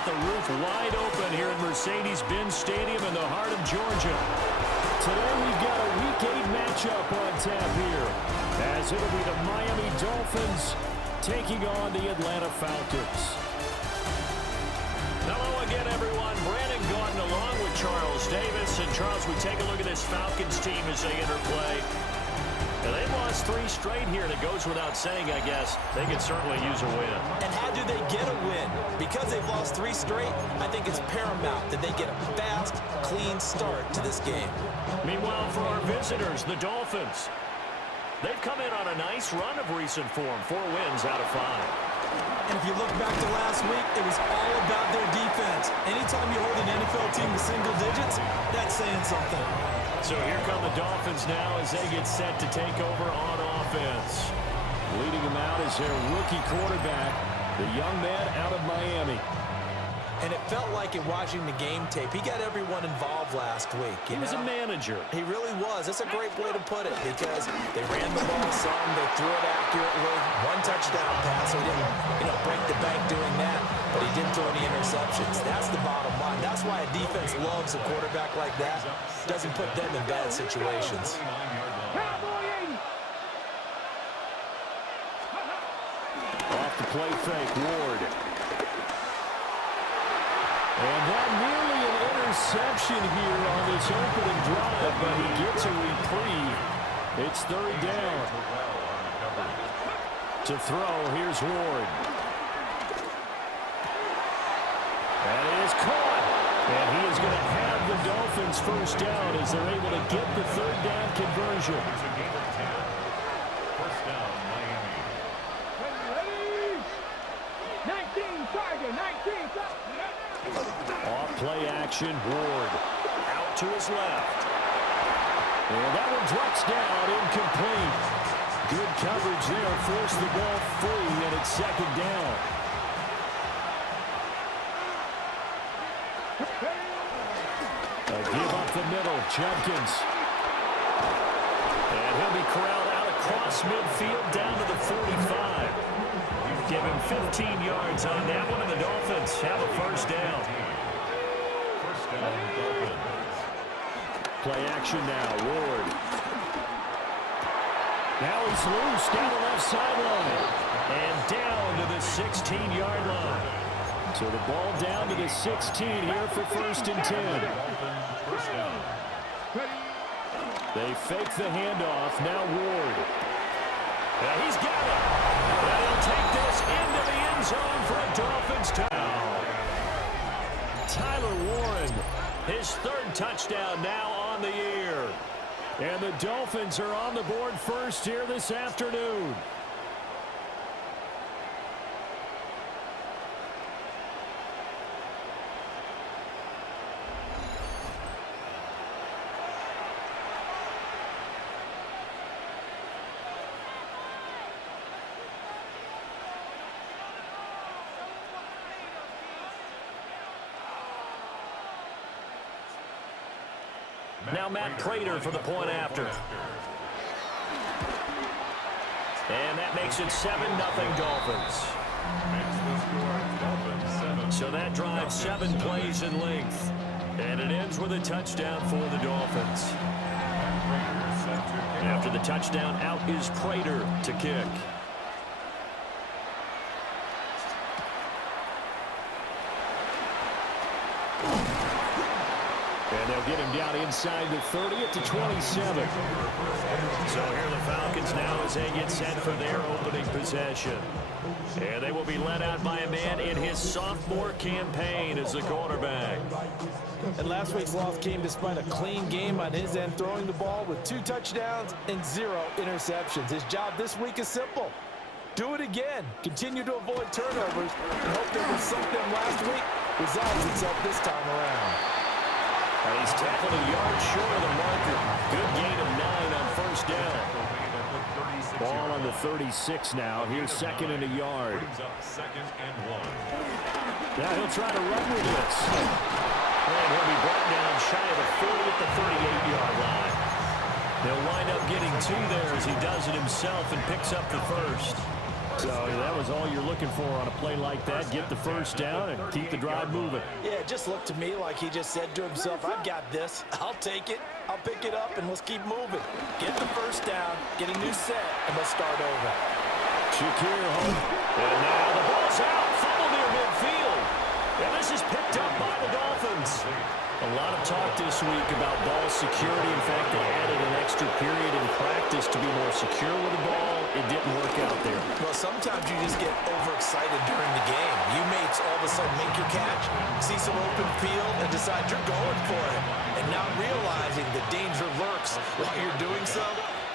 got the roof wide open here at Mercedes-Benz Stadium in the heart of Georgia. Today we've got a Week 8 matchup on tap here, as it'll be the Miami Dolphins taking on the Atlanta Falcons. Hello again, everyone. Brandon Gordon along with Charles Davis. And Charles, we take a look at this Falcons team as they interplay. And they've lost 3 straight here, and it goes without saying, I guess. They could certainly use a win. And how do they get a win? Because they've lost 3 straight, I think it's paramount that they get a fast, clean start to this game. Meanwhile, for our visitors, the Dolphins, they've come in on a nice run of recent form, 4 wins out of 5. And if you look back to last week, it was all about their defense. Anytime you hold an NFL team to single digits, that's saying something. So here come the Dolphins now as they get set to take over on offense. Leading them out is their rookie quarterback, the young man out of Miami. And it felt like in watching the game tape, he got everyone involved last week. He was a manager. He really was. That's a great way to put it because they ran the ball some, they threw it accurately, 1 touchdown pass. So he didn't, break the bank doing that, but he didn't throw any interceptions. That's the bottom line. That's why a defense loves a quarterback like that. Doesn't put them in bad situations. Off the play fake, Ward. And that nearly an interception here on this opening drive, but he gets a reprieve. It's 3rd down. To throw, here's Ward. That is caught. And he is going to have the Dolphins first down as they're able to get the 3rd down conversion. First down, Miami. Ready? 19, target, 19, target. Off play action, Ward out to his left. And that one drops down, incomplete. Good coverage there, forced the ball free, and it's 2nd down. A give up the middle, Jenkins. And he'll be corralled out across midfield down to the 45. Give him 15 yards on that one, and the Dolphins have a first down. Play action now, Ward. Now he's loose down the left sideline. And down to the 16-yard line. So the ball down to the 16 here for 1st and 10. They fake the handoff. Now Ward. Yeah, he's got it. And he'll take this into the end zone for a Dolphins touchdown. Tyler Warren, his 3rd touchdown now on the year. And the Dolphins are on the board first here this afternoon. Now Matt Prater for the point after. And that makes it 7-0 Dolphins. So that drives 7 plays in length. And it ends with a touchdown for the Dolphins. After the touchdown, out is Prater to kick. And they'll get him down inside the 30 at the 27. So here the Falcons now as they get set for their opening possession. And they will be led out by a man in his sophomore campaign as the quarterback. And last week's loss came despite a clean game on his end, throwing the ball with 2 touchdowns and 0 interceptions. His job this week is simple. Do it again. Continue to avoid turnovers and hope that was something last week resolves itself this time around. And he's tackled a yard short of the marker. Good gain of 9 on first down. Ball on the 36 now. Here's 2nd and a yard. Now he'll try to run with this. And he'll be brought down shy of the 40 at the 38-yard line. He'll wind up getting 2 there as he does it himself and picks up the first. So that was all you're looking for on a play like that. Get the first down and keep the drive moving. Yeah, it just looked to me like he just said to himself, I've got this. I'll take it. I'll pick it up, and let's keep moving. Get the first down, get a new set, and let's start over. Shakir home. And now the ball's out. Fumble near midfield. And this is picked up by the Dolphins. A lot of talk this week about ball security. In fact, they added an extra period in practice to be more secure with the ball. It didn't work out there. Well, sometimes you just get overexcited during the game. You may all of a sudden make your catch, see some open field, and decide you're going for it. And not realizing the danger lurks while you're doing so.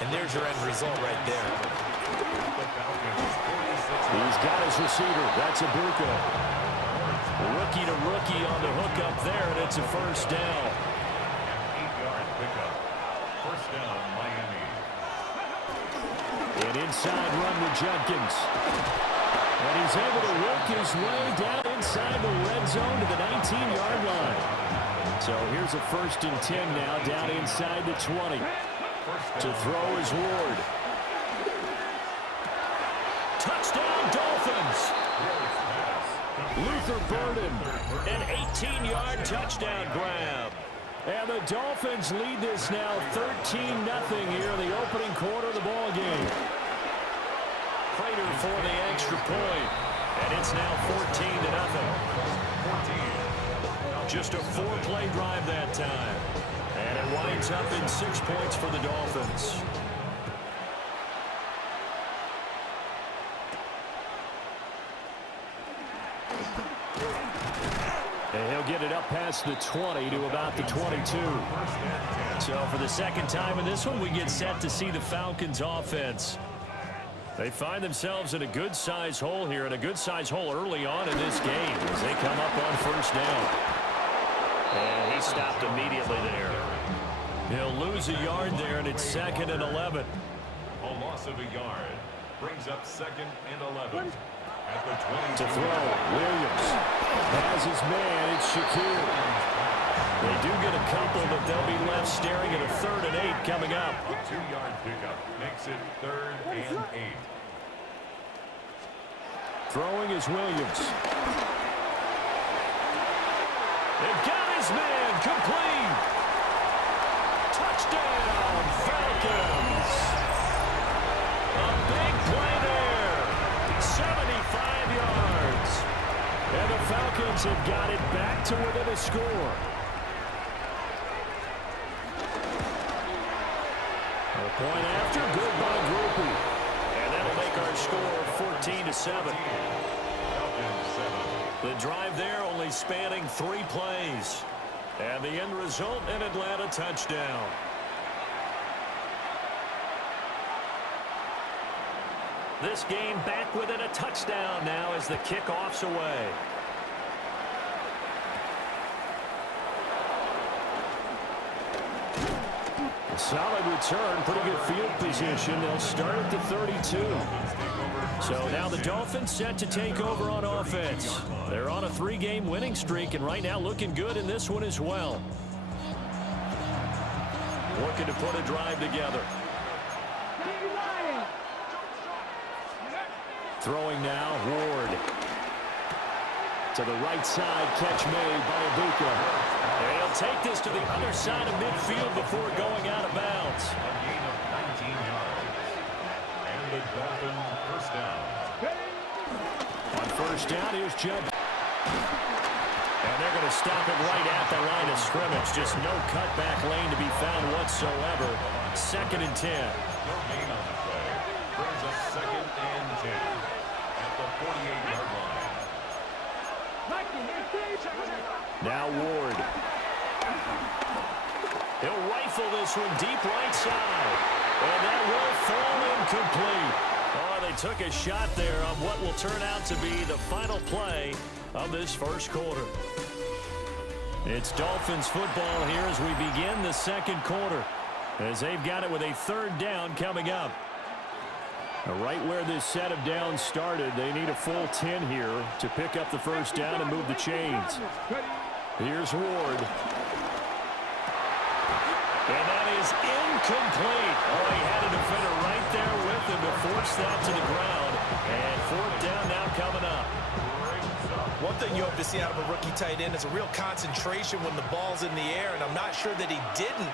And there's your end result right there. He's got his receiver. That's Ibuka. Rookie to rookie on the hook up there, and it's a first down. 8-yard pickup. First down, Miami. An inside run with Judkins. And he's able to work his way down inside the red zone to the 19-yard line. So here's a 1st and 10 now, down inside the 20. To throw is Ward. Touchdown, Dolphins. Luther Burden, an 18-yard touchdown grab. And the Dolphins lead this now 13-0 here in the opening quarter of the ball game. Prater for the extra point, and it's now 14-0. Just a 4-play drive that time. And it winds up in 6 points for the Dolphins. And he'll get it up past the 20 to about the 22. So for the second time in this one, we get set to see the Falcons offense. They find themselves in a good-sized hole here, and a good-sized hole early on in this game as they come up on first down. And he stopped immediately there. He'll lose a yard there, and it's 2nd and 11. A loss of a yard brings up 2nd and 11. At the 22. To throw, Williams has his man. It's Shakir. They do get a couple, but they'll be left staring at a 3rd and 8 coming up. A 2-yard pickup makes it 3rd and 8. Throwing is Williams. They've got his man complete. Touchdown, Falcons. A big play there. 75 yards. And the Falcons have got it back to within a score. A point after, good by Groupie. And that'll make our score 14-7. The drive there only spanning 3 plays. And the end result, an Atlanta touchdown. This game back within a touchdown now as the kickoff's away. A solid return, pretty good field position. They'll start at the 32. So now the Dolphins set to take over on offense. They're on a 3-game winning streak, and right now looking good in this one as well. Looking to put a drive together. Throwing now, Ward. To the right side, catch made by Ibuka. And he'll take this to the other side of midfield before going out of bounds. A gain of 19 yards. And the Dolphin first down. On first down, here's Judd. And they're going to stop it right at the line of scrimmage. Just no cutback lane to be found whatsoever. 2nd and 10. No gain on the play. Brings up 2nd and 10. At the 48-yard line. Now Ward. He'll rifle this one deep right side. And that will fall incomplete. Oh, they took a shot there on what will turn out to be the final play of this first quarter. It's Dolphins football here as we begin the second quarter, as they've got it with a 3rd down coming up. Right where this set of downs started, they need a full 10 here to pick up the first down and move the chains. Here's Ward. And that is incomplete. Oh, he had a defender right there with him to force that to the ground. And fourth down now coming up. One thing you hope to see out of a rookie tight end is a real concentration when the ball's in the air, and I'm not sure that he didn't,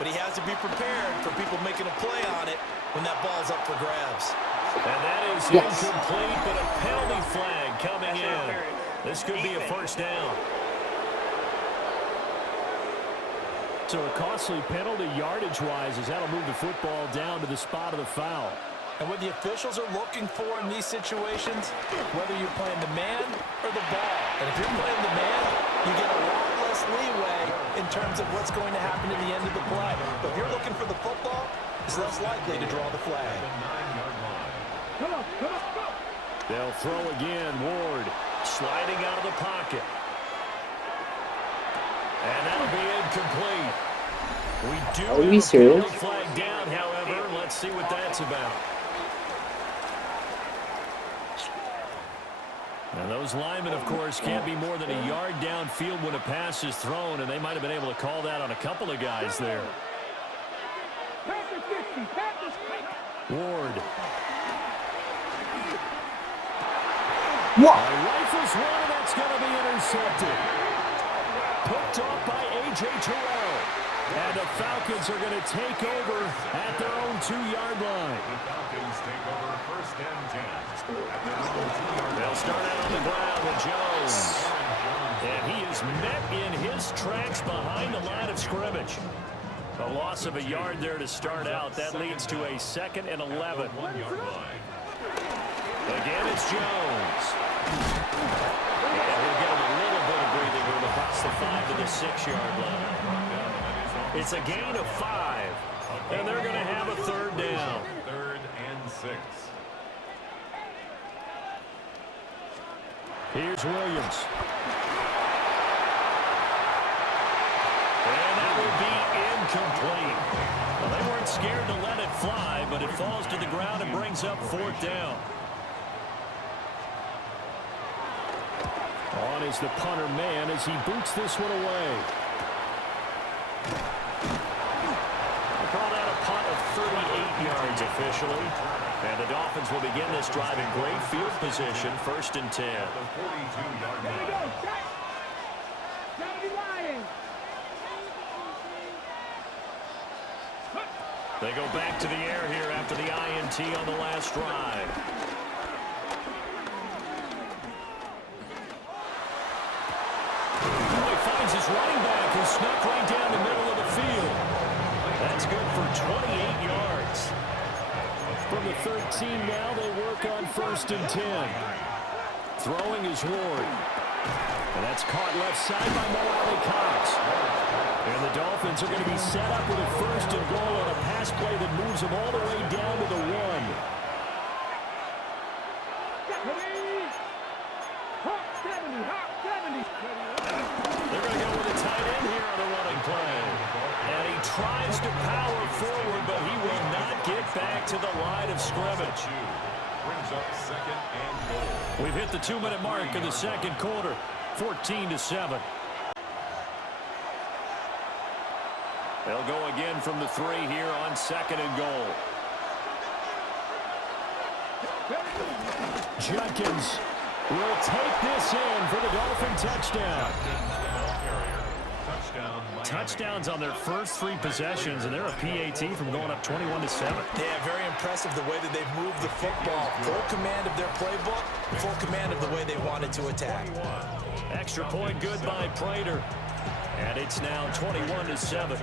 but he has to be prepared for people making a play on it when that ball's up for grabs. And that is incomplete, but a penalty flag coming in. This could be a first down. So a costly penalty yardage-wise as that'll move the football down to the spot of the foul. And what the officials are looking for in these situations, whether you're playing the man or the ball. And if you're playing the man, you get a lot less leeway in terms of what's going to happen at the end of the play. But if you're looking for the football, it's less likely to draw the flag. They'll throw again. Ward sliding out of the pocket. And that'll be incomplete. We do have a penalty flag down, however. Let's see what that's about. Now those linemen, of course, can't be more than a yard downfield when a pass is thrown, and they might have been able to call that on a couple of guys there. Ward. What? Rifles one, and that's going to be intercepted. Picked off by A.J. Terrell. And the Falcons are going to take over at their own 2-yard line. The Falcons take over first and 10 at their own 2-yard line. They'll start out on the ground with Jones. And he is met in his tracks behind the line of scrimmage. A loss of a yard there to start out. That leads to a 2nd and 11. 1-yard line. Again, it's Jones. And he'll get him a little bit of breathing room across the 5 to the 6-yard line. It's a gain of 5. And they're going to have a 3rd down. 3rd and 6. Here's Williams. And that will be incomplete. Well, they weren't scared to let it fly, but it falls to the ground and brings up 4th down. On is the punter man as he boots this one away. They call that a punt of 38 yards officially. And the Dolphins will begin this drive in great field position, 1st and 10. The 42-yard line. They go back to the air here after the INT on the last drive. Oh, he finds his running back who snuck right down the middle of the field. That's good for 28 yards. From the 13 now, they work on 1st and 10. Throwing is Ward. And that's caught left side by Mo Alley-Cox. And the Dolphins are going to be set up with a 1st and goal on a pass play that moves them all the way down to the 1. They're going to go with a tight end here on the running play. And he tries to power forward, but he will not get back to the line of scrimmage. Brings up 2nd and goal. We've hit the 2-minute mark of the 2nd quarter, 14-7. They'll go again from the 3 here on 2nd and goal. Judkins will take this in for the Dolphin touchdown. Touchdowns on their first 3 possessions, and they're a PAT from going up 21-7. Yeah, very impressive the way that they've moved the football. Full command of their playbook, full command of the way they wanted to attack. Extra point good by Prater. And it's now 21-7.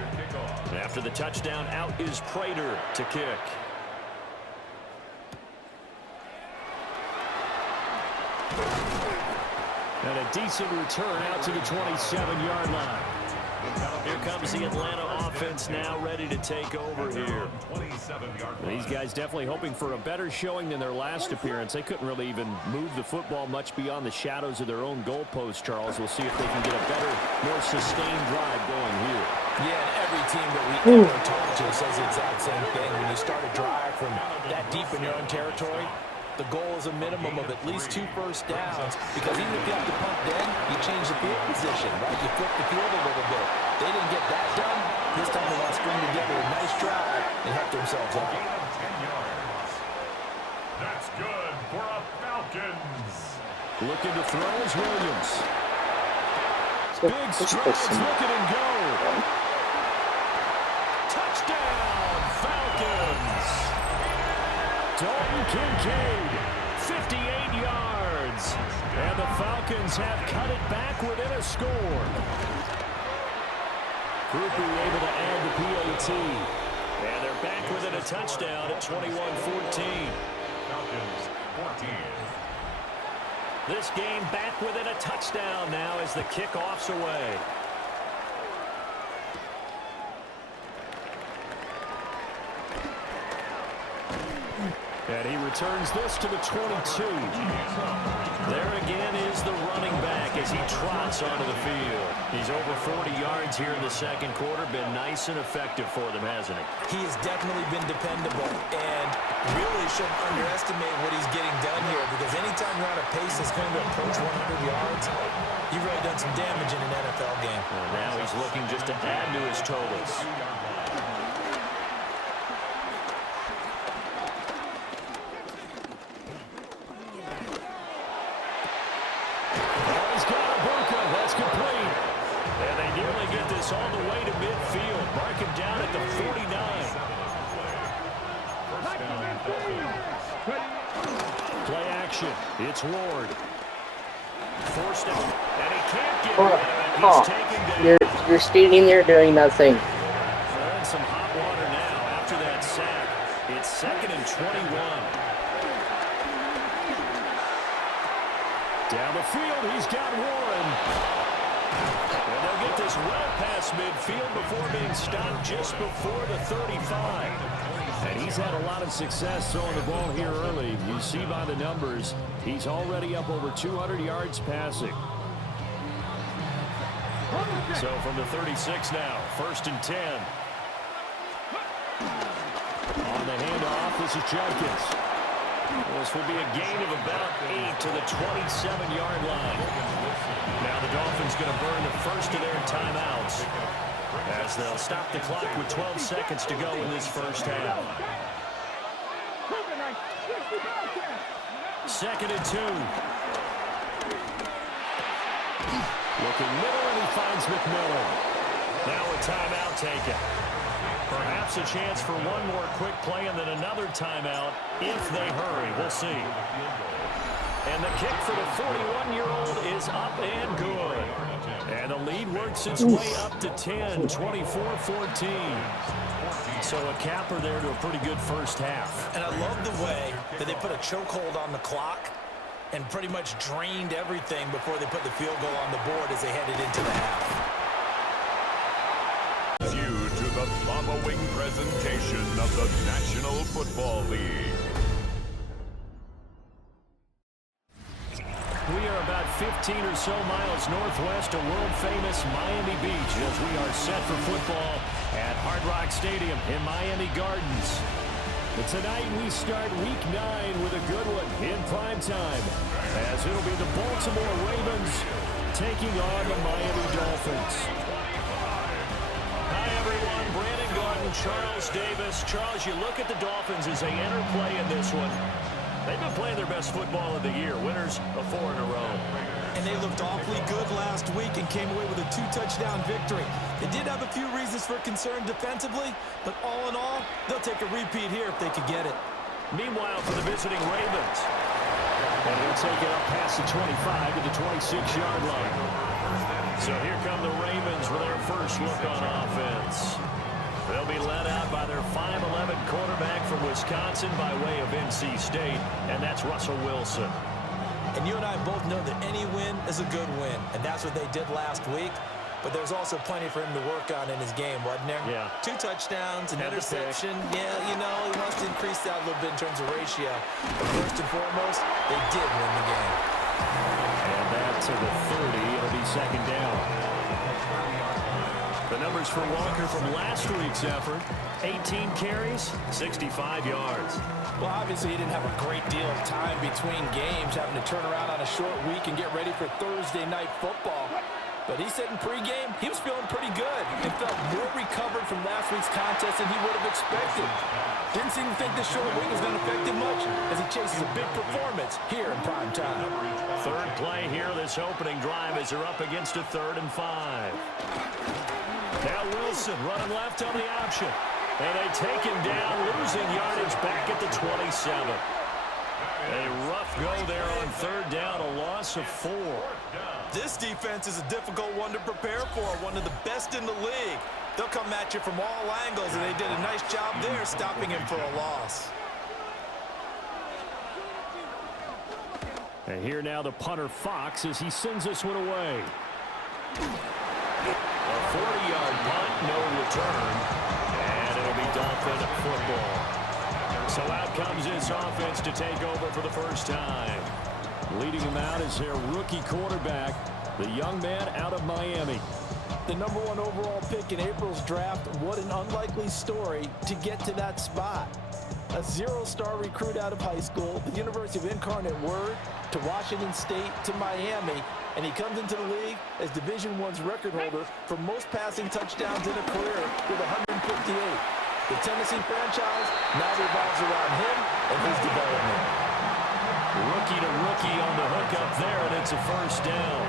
After the touchdown, out is Prater to kick. And a decent return out to the 27-yard line. Here comes the Atlanta offense now ready to take over here. These guys definitely hoping for a better showing than their last appearance. They couldn't really even move the football much beyond the shadows of their own goalpost, Charles. We'll see if they can get a better, more sustained drive going here. Yeah, and every team that we ever talk to says the exact same thing. When you start a drive from that deep in your own territory, the goal is a minimum of at least 2 first downs, because even if you have to punt then, you change the field position, right? You flip the field a little bit. They didn't get that done. This time they want to string together a nice drive and help themselves out. good for a Falcons. Looking to throw is Williams. Big This strides, person. look at him go. Touchdown, Falcons. Dalton Kincaid, 58 yards. And the Falcons have cut it back within a score. Groupie able to add the PAT. And they're back within a touchdown at 21-14. Falcons 14. This game back within a touchdown now as the kickoff's away. And he returns this to the 22. There again is the running back as he trots onto the field. He's over 40 yards here in the second quarter. Been nice and effective for them, hasn't he? He has definitely been dependable and really shouldn't underestimate what he's getting done here, because anytime you're on a pace that's going to approach 100 yards, you've really done some damage in an NFL game. Well, now he's looking just to add to his totals. All the way to midfield. Mark him down at the 49. Play action. It's Ward. Forced out. And he can't get rid of it. He's taking down. You're standing there doing nothing. They're in some hot water now after that sack. It's 2nd and 21. Down the field, he's got Warren. And they'll get this well past midfield before being stopped just before the 35. And he's had a lot of success throwing the ball here early. You see by the numbers, he's already up over 200 yards passing. So from the 36 now, 1st and 10. On the handoff, this is Jenkins. This will be a gain of about 8 to the 27-yard line. Now the Dolphins going to burn the first of their timeouts as they'll stop the clock with 12 seconds to go in this first half. 2nd and 2. Looking middle, and he finds McMillan. Now a timeout taken. Perhaps a chance for one more quick play and then another timeout if they hurry. We'll see. And the kick for the 41-year-old is up and good. And the lead works its way up to 10, 24-14. So a capper there to a pretty good first half. And I love the way that they put a chokehold on the clock and pretty much drained everything before they put the field goal on the board as they headed into the half. Due to the following presentation of the National Football League. We are about 15 or so miles northwest of world-famous Miami Beach as we are set for football at Hard Rock Stadium in Miami Gardens. But tonight we start Week 9 with a good one in prime time, as it'll be the Baltimore Ravens taking on the Miami Dolphins. Hi, everyone. Brandon Gordon, Charles Davis. Charles, you look at the Dolphins as they enter play in this one. They've been playing their best football of the year, winners of 4 in a row. And they looked awfully good last week and came away with a 2-touchdown victory. They did have a few reasons for concern defensively, but all in all, they'll take a repeat here if they could get it. Meanwhile, for the visiting Ravens, and he'll take it up past the 25 to the 26-yard line. So here come the Ravens with their first look on offense. They'll be led out by their 5'11" quarterback from Wisconsin by way of NC State, and that's Russell Wilson. And you and I both know that any win is a good win, and that's what they did last week. But there's also plenty for him to work on in his game, wasn't there? Yeah. 2 touchdowns, an Had the interception. Yeah, you know, he wants to increase that a little bit in terms of ratio. But first and foremost, they did win the game. And that to the 30. It'll be 2nd down. The numbers for Walker from last week's effort, 18 carries, 65 yards. Well, obviously he didn't have a great deal of time between games, having to turn around on a short week and get ready for Thursday night football. But he said in pregame he was feeling pretty good and felt more recovered from last week's contest than he would have expected. Didn't seem to think the short week was going to affect him much as he chases a big performance here in prime time. Third play here, this opening drive as they're up against a 3rd and 5. Now Wilson running left on the option. And they take him down, losing yardage back at the 27. A rough go there on 3rd down, a loss of 4. This defense is a difficult one to prepare for, one of the best in the league. They'll come at you from all angles, and they did a nice job there stopping him for a loss. And here now the punter Fox as he sends this one away. A 40-yard punt, no return. And it'll be Dolphin football. So out comes his offense to take over for the first time. Leading him out is their rookie quarterback, the young man out of Miami. The #1 overall pick in April's draft, what an unlikely story to get to that spot. A 0-star recruit out of high school, the University of Incarnate Word, to Washington State, to Miami, and he comes into the league as Division I's record holder for most passing touchdowns in a career with 158. The Tennessee franchise now revolves around him and his development. Rookie to rookie on the hook up there, and it's a first down.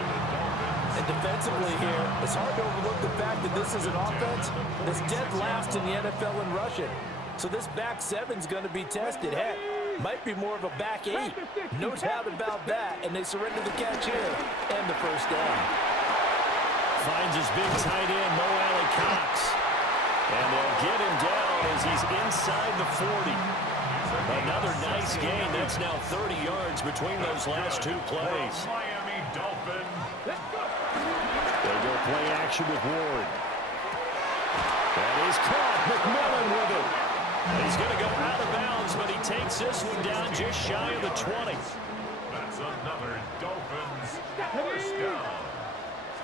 And defensively here, it's hard to overlook the fact that this is an offense that's dead last in the NFL in rushing. So this back seven's going to be tested. Heck, might be more of a back 8. No doubt about that. And they surrender the catch here and the first down. Finds his big tight end, Mo Alley Cox. And they'll get him down as he's inside the 40. Another nice gain. That's now 30 yards between those last 2 plays. Miami Dolphins. They go play action with Ward. That is caught. McMillan with it. He's going to go out of bounds, but he takes this one down just shy of the 20. That's another Dolphins first down.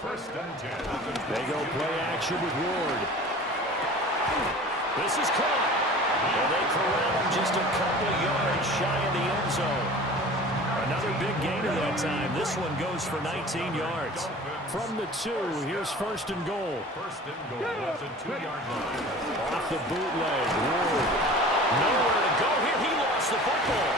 1st and 10. They go play action with Ward. This is caught. And they corral him just a couple yards shy of the end zone. Another big gainer that time. This one goes for 19 yards. From the 2, here's 1st and goal. 1st and goal at the 2-yard line. Off the bootleg, Ward. Nowhere to go here. He lost the football.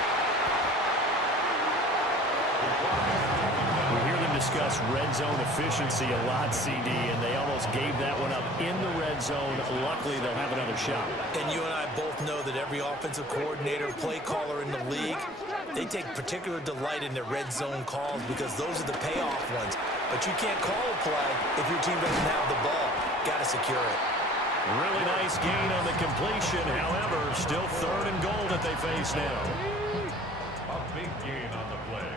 We hear them discuss red zone efficiency a lot, CD, and they almost gave that one up in the red zone. Luckily, they'll have another shot. And you and I both know that every offensive coordinator, play caller in the league, they take particular delight in their red zone calls because those are the payoff ones. But you can't call a play if your team doesn't have the ball. Got to secure it. Really nice gain on the completion. However, still 3rd and goal that they face now. A big gain on the play.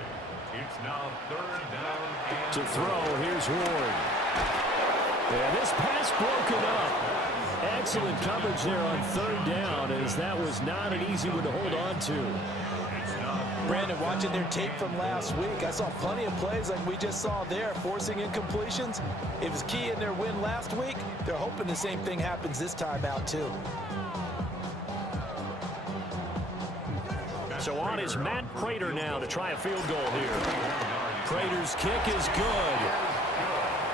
It's now 3rd down and To throw, here's Ward. And this pass broken up. Excellent coverage there on 3rd down, as that was not an easy one to hold on to. Brandon, watching their tape from last week, I saw plenty of plays like we just saw there, forcing incompletions. It was key in their win last week. They're hoping the same thing happens this time out, too. So on is Matt Prater now to try a field goal here. Prater's kick is good.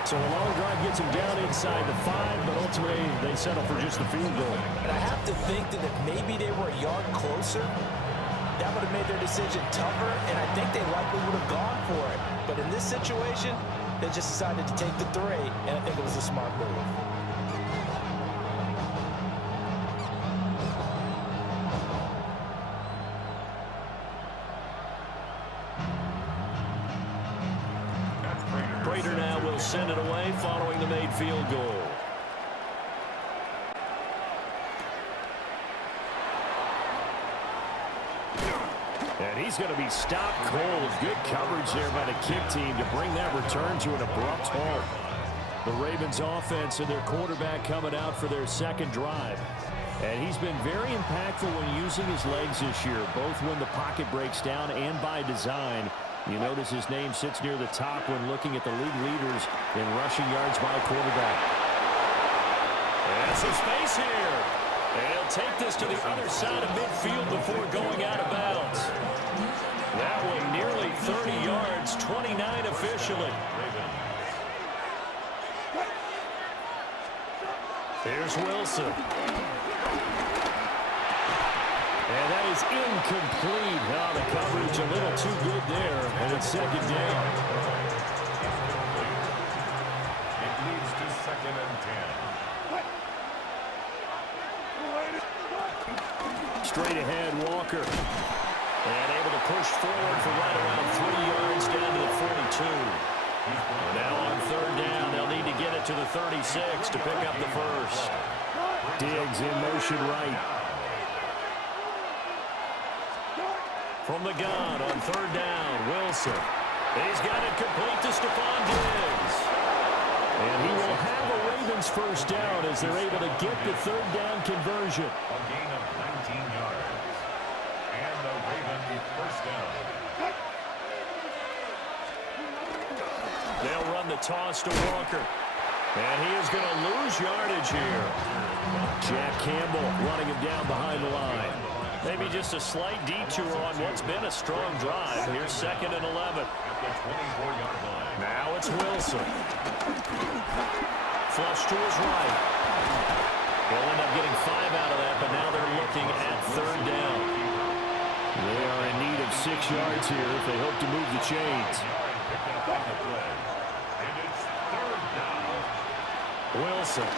So a long drive gets him down inside the 5, but ultimately they settle for just the field goal. And I have to think that if maybe they were a yard closer, that would have made their decision tougher, and I think they likely would have gone for it. But in this situation, they just decided to take the 3, and I think it was a smart move. Prater now will send it away following the made field goal. And he's going to be stopped cold. Good coverage there by the kick team to bring that return to an abrupt halt. The Ravens offense and their quarterback coming out for their 2nd drive. And he's been very impactful when using his legs this year, both when the pocket breaks down and by design. You notice his name sits near the top when looking at the league leaders in rushing yards by quarterback. And some space here. And he'll take this to the other side of midfield before going out of bounds. That one nearly 30 yards, 29 officially. Here's Wilson. And that is incomplete. Oh, the coverage a little too good there, and it's second down. It leads to 2nd and 10. Straight ahead, Walker. And able to push forward for right around 3 yards down to the 42. Now on 3rd down, they'll need to get it to the 36 to pick up the first. Diggs in motion right. From the gun on 3rd down, Wilson. He's got it complete to Stephon Diggs. And he will have a Ravens first down as they're able to get the 3rd down conversion. A gain of 19 yards. And the Ravens first down. They'll run the toss to Walker. And he is going to lose yardage here. Jack Campbell running him down behind the line. Maybe just a slight detour on what's been a strong drive. Here's 2nd and 11. At the 24-yard line. Now it's Wilson. Flush to his right. They'll end up getting 5 out of that, but now they're looking at 3rd down. They are in need of 6 yards here if they hope to move the chains. Picked up on the play. And it's 3rd down. Wilson.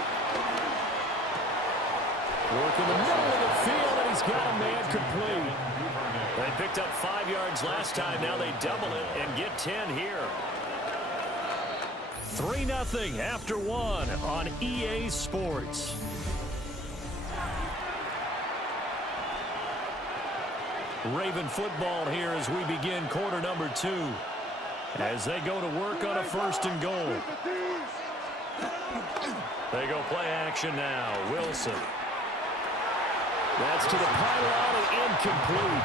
Work in the middle of the field, and he's got a man complete. They picked up 5 yards last time. Now they double it and get 10 here. 3-0 after 1 on EA Sports. Raven football here as we begin quarter number 2. As they go to work on a 1st and goal. They go play action now. Wilson. That's to the pylon and incomplete.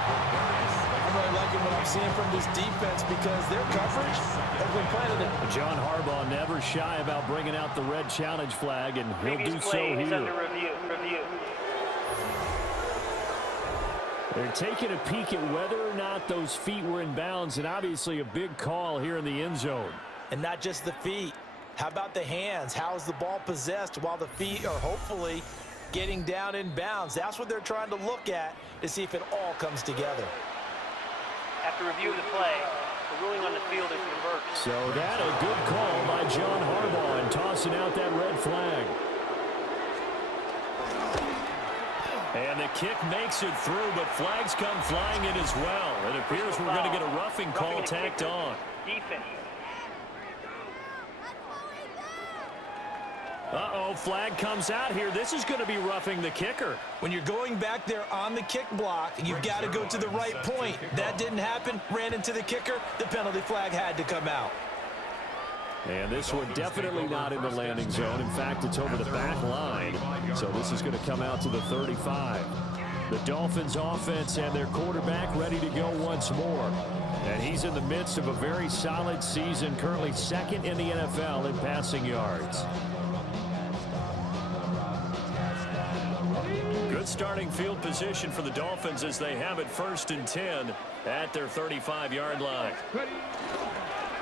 I'm really liking what I'm seeing from this defense because their coverage has been planted in. John Harbaugh never shy about bringing out the red challenge flag, and he'll do so here. Under review. They're taking a peek at whether or not those feet were in bounds, and obviously a big call here in the end zone. And not just the feet. How about the hands? How is the ball possessed while the feet are hopefully getting down in bounds? That's what they're trying to look at to see if it all comes together. After review of the play, the ruling on the field is reversed. So that a good call by John Harbaugh in tossing out that red flag. And the kick makes it through, but flags come flying in as well. It appears we're going to get a roughing call tacked on. Defense. Uh-oh, flag comes out here. This is going to be roughing the kicker. When you're going back there on the kick block, you've got to go to the right point. That didn't happen. Ran into the kicker. The penalty flag had to come out. And this one definitely not in the landing zone. In fact, it's over the back line. So this is going to come out to the 35. The Dolphins offense and their quarterback ready to go once more. And he's in the midst of a very solid season, currently 2nd in the NFL in passing yards. Good starting field position for the Dolphins as they have it 1st and 10 at their 35-yard line.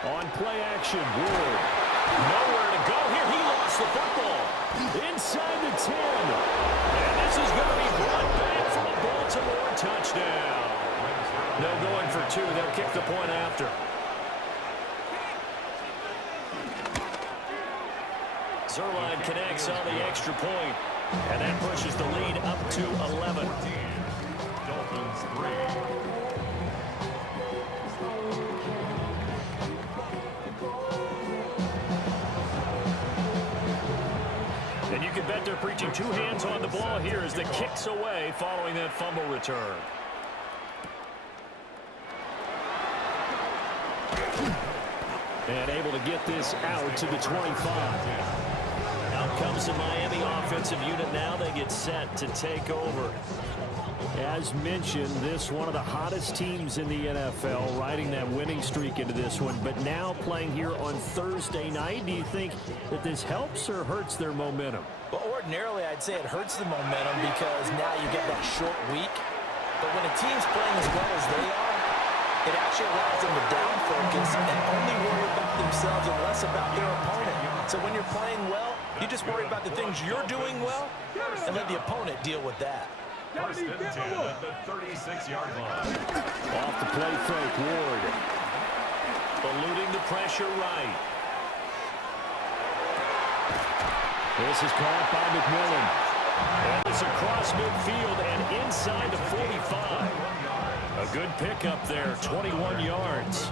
On play action, Ward. Nowhere to go here. He lost the football. Inside the 10. And this is going to be brought back for a Baltimore touchdown. No going for 2. They'll kick the point after. Zerline connects on the extra point. And that pushes the lead up to 11. Dolphins 3. And you can bet they're preaching 2 hands on the ball here as the kick's away following that fumble return. And able to get this out to the 25. Out comes the Miami offensive unit now. They get set to take over. As mentioned, this one of the hottest teams in the NFL, riding that winning streak into this one, but now playing here on Thursday night. Do you think that this helps or hurts their momentum? Well, ordinarily, I'd say it hurts the momentum because now you get that short week. But when a team's playing as well as they are, it actually allows them to down focus and only worry about themselves and less about their opponent. So when you're playing well, You just worry about the things you're doing well and let the opponent deal with that. First and 10 at the 36-yard line. Off the play fake, Ward. Eluding the pressure right. This is caught by McMillan. And it's across midfield and inside the 45. A good pickup there, 21 yards.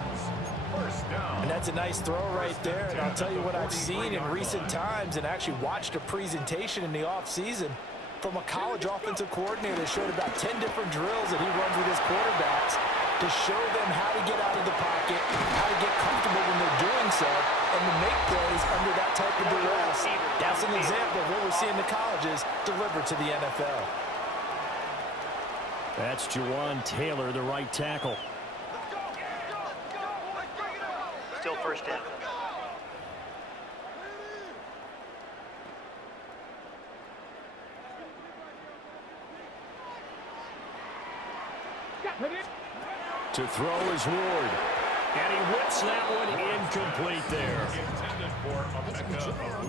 And that's a nice throw right there. And I'll tell you what I've seen in recent times and actually watched a presentation in the offseason from a college offensive coordinator that showed about 10 different drills that he runs with his quarterbacks to show them how to get out of the pocket, how to get comfortable when they're doing so, and to make plays under that type of duress. That's an example of what we're seeing the colleges deliver to the NFL. That's Jawan Taylor, the right tackle. Still first down. To throw is Ward. And he whips that one incomplete there.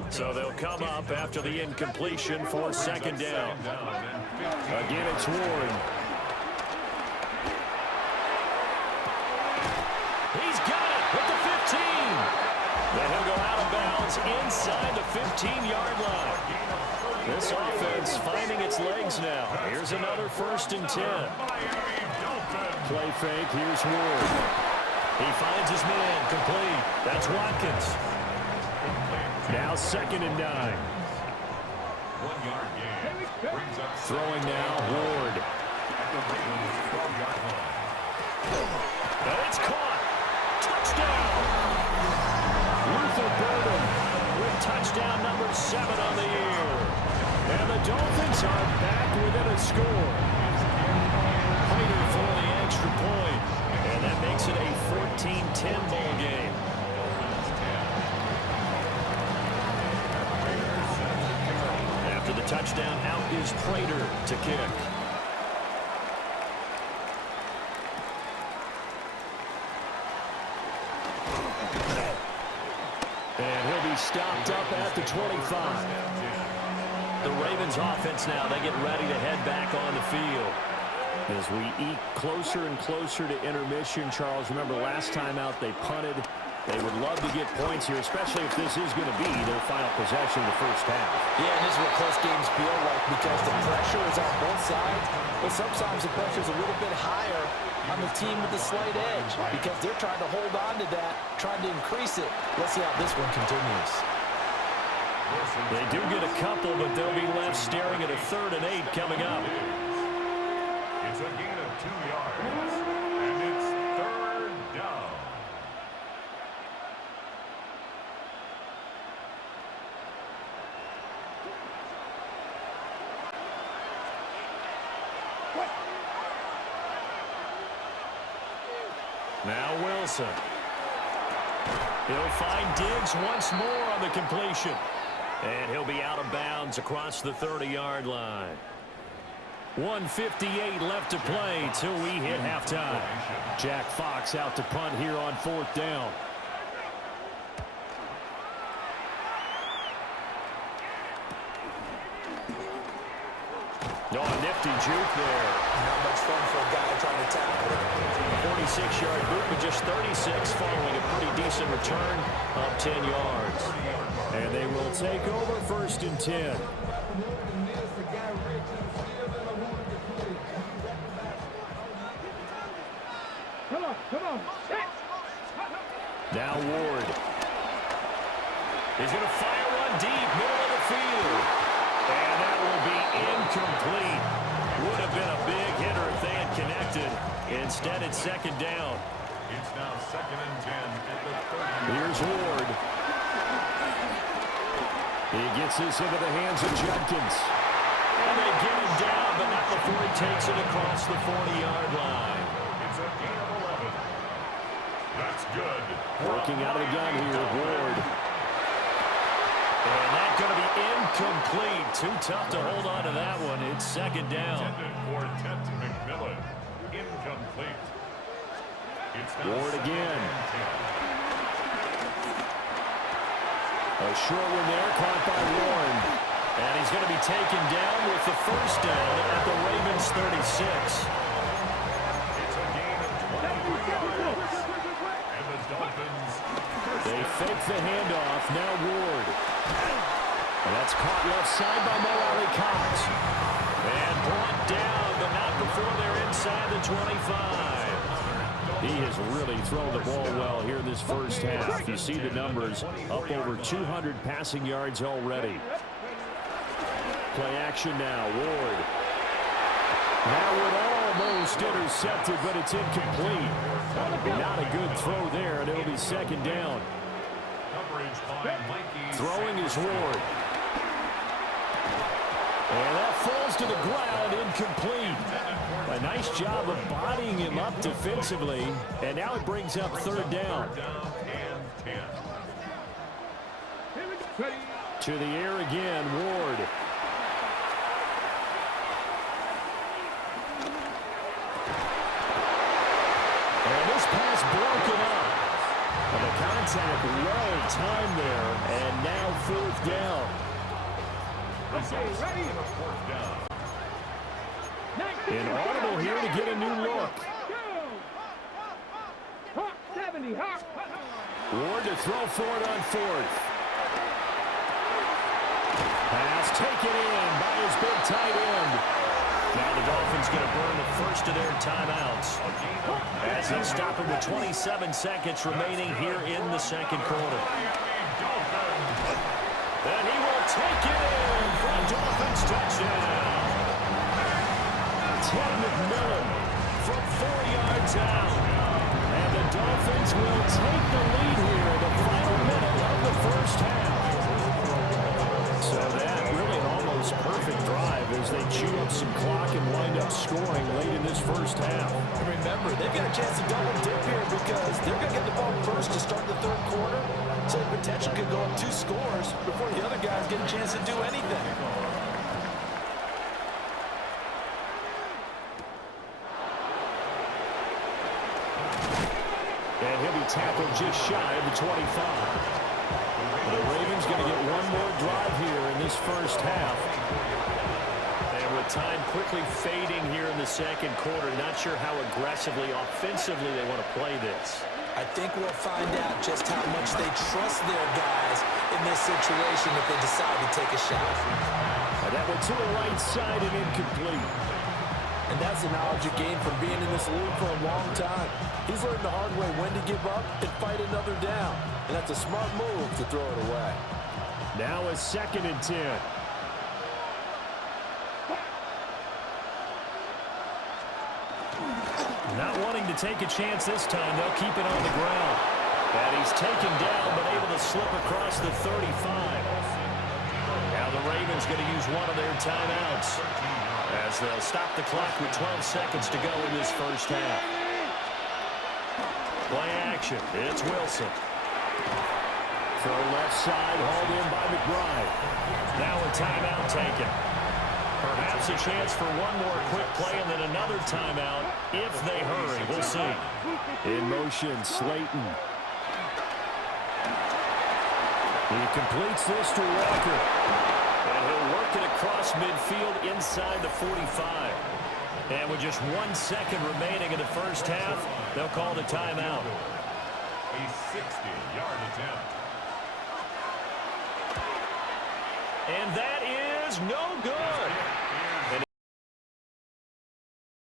So they'll come up after the incompletion for second down. Again, it's Ward. He's got it with the 15. Then he'll go out of bounds inside the 15-yard line. This offense finding its legs now. Here's another first and 10. Play fake, here's Ward. He finds his man, complete. That's Watkins. Now second and 9. 1 yard gain. Brings up Throwing now, Ward. And it's caught. Touchdown. Luther Burden with touchdown number 7 on the year. And the Dolphins are back within a score. Prater for the extra point. And that makes it a 14-10 ball game. After the touchdown, out is Prater to kick. And he'll be stopped up at the 25. The Ravens offense now, they get ready to head back on the field. As we eke closer and closer to intermission, Charles, remember last time out they punted. They would love to get points here, especially if this is going to be their final possession of the first half. Yeah, and this is what close games feel like because the pressure is on both sides, but sometimes the pressure is a little bit higher on the team with the slight edge because they're trying to hold on to that, trying to increase it. Let's see how this one continues. They do get a couple, but they'll be left staring at a 3rd and 8 coming up. It's a gain of 2 yards, and it's 3rd down. Now Wilson. He'll find Diggs once more on the completion. And he'll be out of bounds across the 30-yard line. 1:58 left to play till we hit halftime. Jack Fox out to punt here on 4th down. Oh, a nifty juke there. Not much fun for a guy trying to tackle it. 46-yard boot, but just 36 following a pretty decent return of 10 yards. And they will take over 1st and 10. Come on. Now Ward. He's going to fire one deep, middle of the field. And that will be incomplete. Would have been a big hitter if they had connected. Instead, it's 2nd down. It's now 2nd and 10 at the 30. Here's Ward. He gets this into the hands of Judkins. And they get him down, but not before he takes it across the 40-yard line. It's a gain of 11. That's good. Working out of the gun here, Ward. And that's going to be incomplete. Too tough to hold on to that one. It's 2nd down. Intended for Tent McMillan. Incomplete. It's now Ward 2nd again. and 10. A short one there, caught by Warren. And he's going to be taken down with the first down at the Ravens 36. It's a gain of 23 yards. And the Dolphins. They fake the handoff. Now Ward. And that's caught left side by Mo Cox. And brought down, but not before they're inside the 25. He has really thrown the ball well here in this first half. You see the numbers, up over 200 passing yards already. Play action now, Ward. That one almost intercepted, but it's incomplete. Not a good throw there, and it'll be second down. Throwing is Ward. And that falls to the ground, incomplete. A nice job of bodying him up defensively, and now it brings up third down. To the air again, Ward. And this pass broken up. And the contact well timed there, and now fourth down. Inaudible here to get a new look. Ward to throw for it on fourth. Pass taken in by his big tight end. Now the Dolphins going to burn the first of their timeouts as they stop it with 27 seconds remaining here in the second quarter. And he will take it in for a Dolphins touchdown. Ted McMillan from 4 yards out. And the Dolphins will take the lead here in the final minute of the first half. So that really an almost perfect drive as they chew up some clock and wind up scoring late in this first half. And remember, they've got a chance to double dip here because they're going to get the ball first to start the third quarter. So the potential could go up 2 scores before the other guys get a chance to do anything. And he'll be tackled just shy of the 25. The Ravens going to get one more drive here in this first half. And with time quickly fading here in the second quarter, not sure how aggressively, offensively they want to play this. I think we'll find out just how much they trust their guys in this situation if they decide to take a shot. And that went to the right side and incomplete. And that's the knowledge you gain from being in this league for a long time. He's learned the hard way when to give up and fight another down. And that's a smart move to throw it away. Now a 2nd and 10. Not wanting to take a chance this time, they'll keep it on the ground. And he's taken down, but able to slip across the 35. Now the Ravens going to use one of their timeouts as they'll stop the clock with 12 seconds to go in this first half. Play action. It's Wilson. Throw left side, hauled in by McBride. Now a timeout taken. Perhaps a chance for one more quick play and then another timeout if they hurry. We'll see. In motion, Slayton. He completes this to Walker. And he'll work it across midfield inside the 45. And with just 1 second remaining in the first half, they'll call the timeout. A 60-yard attempt. And that is no good.